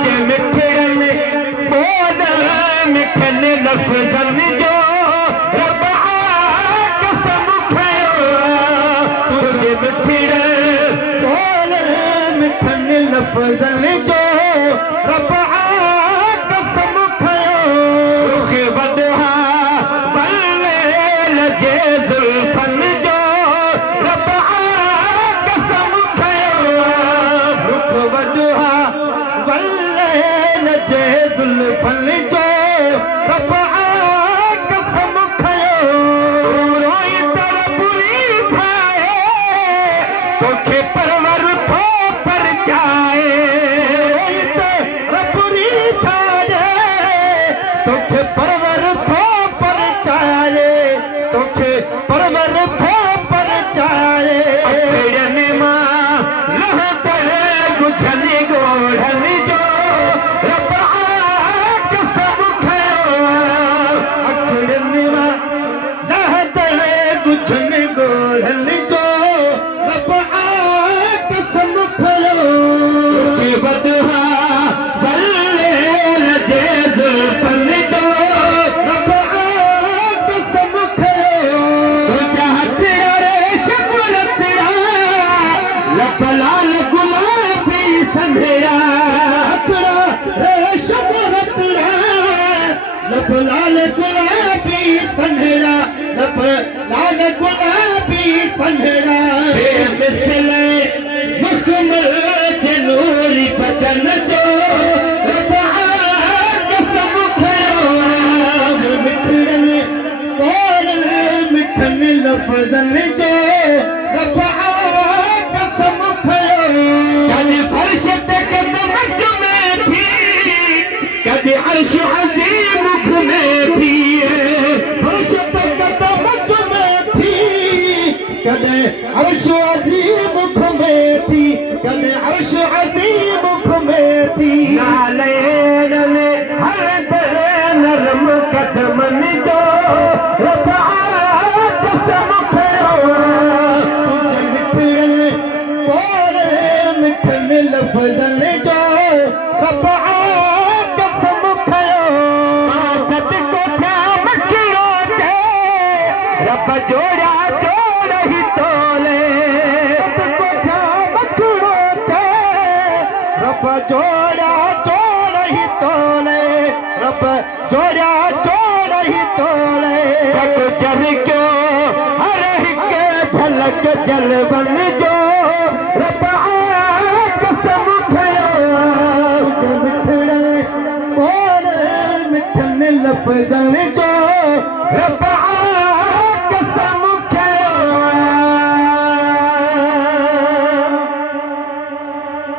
तुझे मिठड़न बोल मिठन लफ्ज़न जो रब कसम खयो तुझे मिठड़न बोल मिठन लफ्ज़न जो रब कसम खयो रुख वदहा बल्ले लजे जुल्फन जो रब कसम खयो रुख वदहा बल्ले लजे जुल्फन जो रब कसम खयो रोई तर बुरी थाए तोखे परवर थो पर जाए रोई तर बुरी थाए तोखे परवर थो पर जाए तोखे परवर थो पर जाए अखड़न मां लहतर गुझन गोढ़न जो रब कसम खयो अखड़न मां लहतर गुझन गोढ़न जो रब कसम खयो वदहा बल्ले लजे जुल्फन जो रब कसम खयो चाहत रेशम रतड़ा लब लाल गुलाबी संधेरा रतड़ा रेशम रतड़ा लब लाल गुलाबी संधेरा लब लाल गुलाबी संधेरा बेमिसल मखमल जनूरी बदन जो रब कसम खयो मिठड़न बोल मिठन लफ्ज़न जो रब कसम खयो कदी फर्श ते कदम में थी कदी अर्श अज़ीम मुख में थी फर्श ते कदम में थी कदे अर्श अज़ीम मुख में थी कदे अर्श अज़ीम मुख में थी नालैन में हर दर नरम कदमन जो रब कसम खयो तुझे मिठड़न बोल मिठन लफ्ज़न जो रब कसम खयो सदको था मखिरो ते रब जोड़ा जोड़ ही तोले सदको था मखिरो ते रब जोड़ा जोड़ ही तोले रब जोड़ा जोड़ ही तोले जग जर क्यों हर हिक झलक जलवन जो रब कसम खयो तुझे मिठड़न बोल मिठन लफ्ज़न जो रब